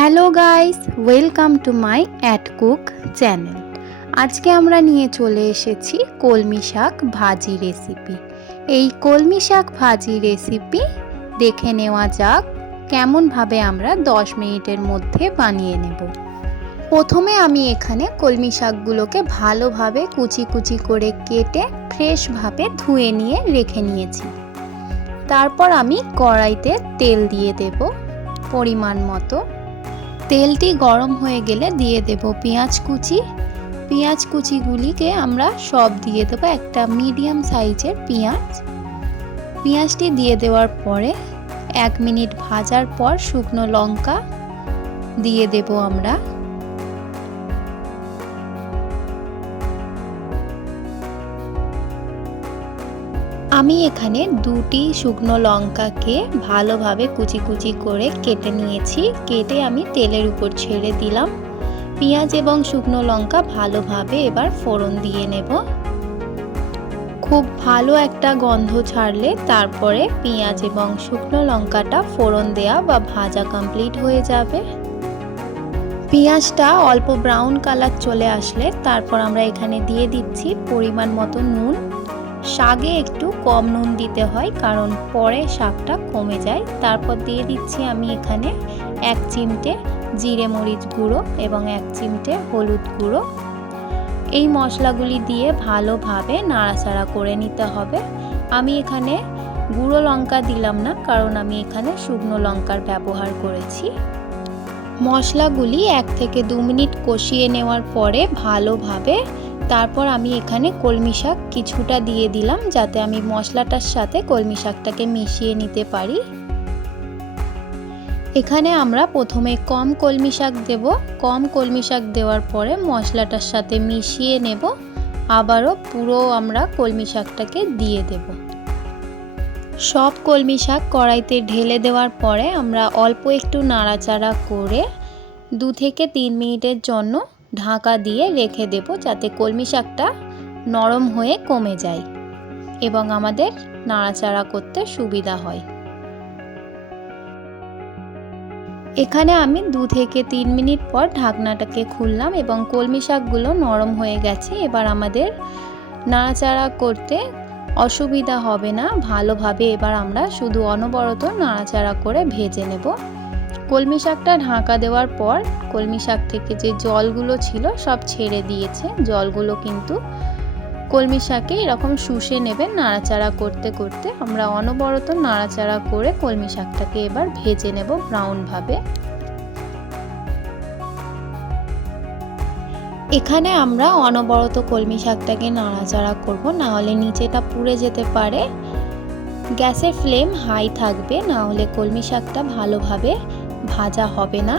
Hello guys, welcome to my at cook channel. আজকে আমরা নিয়ে চলে এসেছি কলমি শাক ভাজি রেসিপি। এই কলমি শাক ভাজি রেসিপি দেখে নেওয়া যাক কেমনভাবে আমরা 10 মিনিটের মধ্যে বানিয়ে নেব। প্রথমে আমি এখানে কলমি শাকগুলোকে ভালোভাবে কুচি কুচি করে কেটে ফ্রেশভাবে ধুয়ে নিয়ে রেখে নিয়েছি। তারপর আমি কড়াইতে তেল দিয়ে দেব পরিমাণ মতো। তেলটি গরম হয়ে গেলে দিয়ে দেব পেঁয়াজ কুচি। পেঁয়াজ কুচিগুলিকে আমরা সব দিয়ে দেবো, একটা মিডিয়াম সাইজের পেঁয়াজটি দিয়ে দেওয়ার পরে 1 মিনিট ভাজার পর শুকনো লঙ্কা দিয়ে দেব আমরা। আমি এখানে 2টি শুকনো লঙ্কাকে ভালোভাবে কুচি কুচি করে কেটে নিয়েছি। কেটে আমি তেলের উপর ছেড়ে দিলাম। পেঁয়াজ এবং শুকনো লঙ্কা ভালোভাবে এবার ফোড়ন দিয়ে নেব। খুব ভালো একটা গন্ধ ছাড়লে তারপরে পেঁয়াজ এবং শুকনো লঙ্কাটা ফোড়ন দেয়া বা ভাজা কমপ্লিট হয়ে যাবে। পেঁয়াজটা অল্প ব্রাউন কালার চলে আসলে তারপর আমরা এখানে দিয়ে দিচ্ছি পরিমাণ মতো নুন। শাকে একটু কম নুন দিতে হয় কারণ পরে শাকটা কমে যায়। তারপর দিয়ে দিচ্ছি আমি এখানে 1 চিমটে জিরে মরিচ গুঁড়ো এবং 1 চিমটে হলুদ গুঁড়ো। এই মশলাগুলি দিয়ে ভালোভাবে নাড়াচাড়া করে নিতে হবে। আমি এখানে গুঁড়ো লঙ্কা দিলাম না কারণ আমি এখানে শুকনো লঙ্কার ব্যবহার করেছি। মশলাগুলি 1 থেকে 2 মিনিট কষিয়ে নেওয়ার পরে ভালোভাবে তারপর আমি এখানে কলমি শাক কিছুটা দিয়ে দিলাম যাতে আমি মশলাটার সাথে কলমি শাকটাকে মিশিয়ে নিতে পারি। এখানে আমরা প্রথমে কম কলমি শাক দেব। কম কলমি শাক দেওয়ার পরে মশলাটার সাথে মিশিয়ে নেব। আবারও পুরো আমরা কলমি শাকটাকে দিয়ে দেব। সব কলমি শাক কড়াইতে ঢেলে দেওয়ার পরে আমরা অল্প একটু নাড়াচাড়া করে 2 থেকে 3 মিনিটের জন্য ঢাকা দিয়ে রেখে দেব যাতে কলমি শাকটা নরম হয়ে কমে যায় এবং আমাদের নাড়াচাড়া করতে সুবিধা হয়। এখানে আমি 2 থেকে 3 মিনিট পর ঢাকনাটাকে খুললাম এবং কলমি শাকগুলো নরম হয়ে গেছে। এবার আমাদের নাড়াচাড়া করতে অসুবিধা হবে না। ভালোভাবে এবার আমরা শুধু অনবরত নাড়াচাড়া করে ভেজে নেব। কলমি শাকটা ঢাকা দেওয়ার পর কলমি শাক থেকে যে জলগুলো ছিল সব ছেড়ে দিয়েছে। জলগুলো কিন্তু কলমি শাকে এরকম শুষে নেবেন নাড়াচাড়া করতে করতে। আমরা অনবরত নাড়াচাড়া করে কলমি শাকটাকে এবার ভেজে নেব ব্রাউনভাবে। এখানে আমরা অনবরত কলমি শাকটাকে নাড়াচাড়া করব, না হলে নিচেটা পুড়ে যেতে পারে। গ্যাসের ফ্লেম হাই থাকবে, না হলে কলমি শাকটা ভালোভাবে ভাজা হবে না।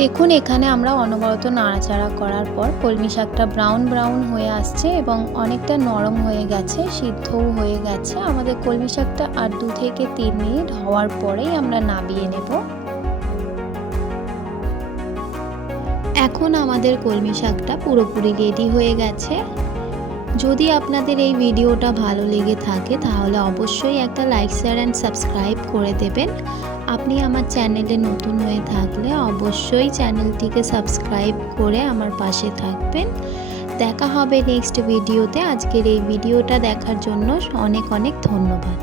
দেখুন এখানে আমরা অনবরত নাড়াচাড়া করার পর কলমি শাকটা ব্রাউন ব্রাউন হয়ে আসছে এবং অনেকটা নরম হয়ে গেছে, সিদ্ধও হয়ে গেছে। আমাদের কলমি শাকটা আর 2 থেকে 3 মিনিট হওয়ার পরেই আমরা নামিয়ে নেব। এখন আমাদের কলমি শাকটা পুরোপুরি রেডি হয়ে গেছে। যদি আপনাদের এই ভিডিওটা ভালো লেগে থাকে তাহলে অবশ্যই একটা লাইক শেয়ার অ্যান্ড সাবস্ক্রাইব করে দেবেন। আপনি আমার চ্যানেলে নতুন হয়ে থাকলে অবশ্যই চ্যানেলটিকে সাবস্ক্রাইব করে আমার পাশে থাকবেন। দেখা হবে নেক্সট ভিডিওতে। আজকের এই ভিডিওটা দেখার জন্য অনেক অনেক ধন্যবাদ।